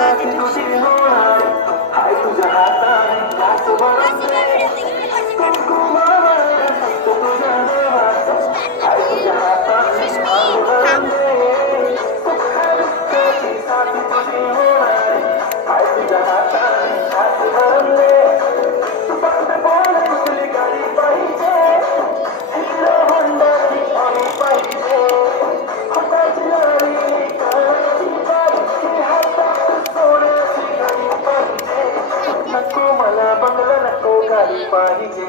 I don't see me, झाली पाहिजे.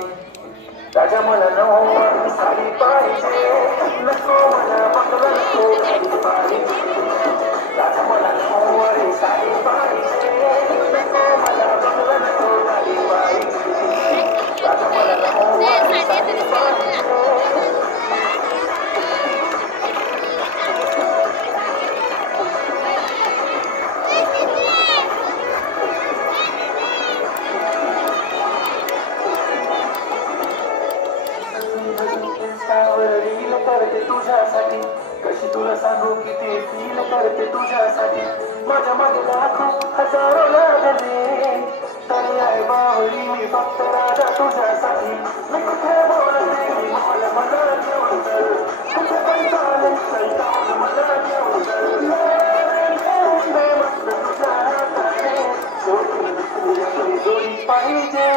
राजा मला नऊ साली पाहिजे. नको मला पाहिजे. कशी तुला सांगू किती फील करते तुझ्यासाठी. माझ्या मागे लाखो हजारो लागले. तरी आहे बाहुली मी फक्त राजा तुझ्यासाठी. मी कुठे बोलते? मी मला मला घेऊन चल. कुठे पण चालेल चल मला घेऊन चल. जोडी पाहिजे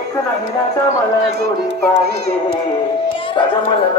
एक नाही राजा मला जोडी पाहिजे. राजा मला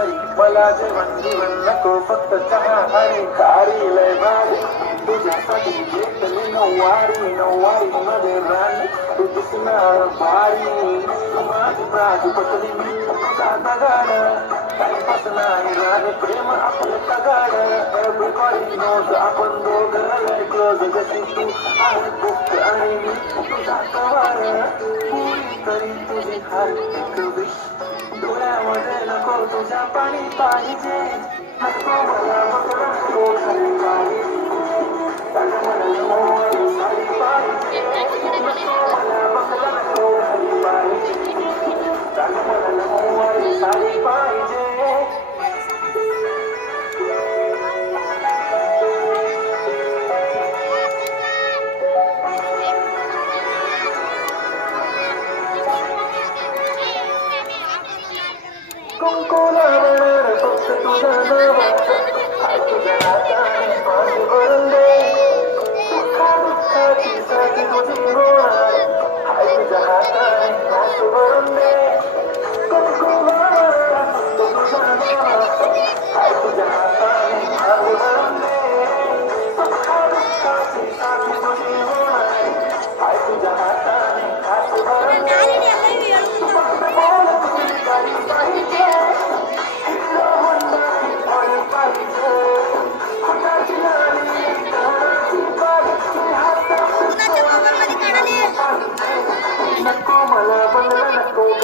तुझ्या मला जेवण जीवन नको फक्त चहा आणि खारी लय भारी. तुझ्यासाठी घेतली नऊवारी नऊवारी मध्ये राणी तू दिसणार भारी माझी प्राजू पटली मी. तुझा तगाड टाइमपास नाही राणी प्रेम आपलं तगाड. एव्हरीबॉडी नोज आपण दोघं लय क्लोज जशी तू आहे बुक आणि मी. तुझा कवार पुरी तरी तुझी हर एक विश तुझ्या पाणी पाहिजे नको मला बघ नको खाली पाहिजे त्याला मला मोहरी साडी पाहिजे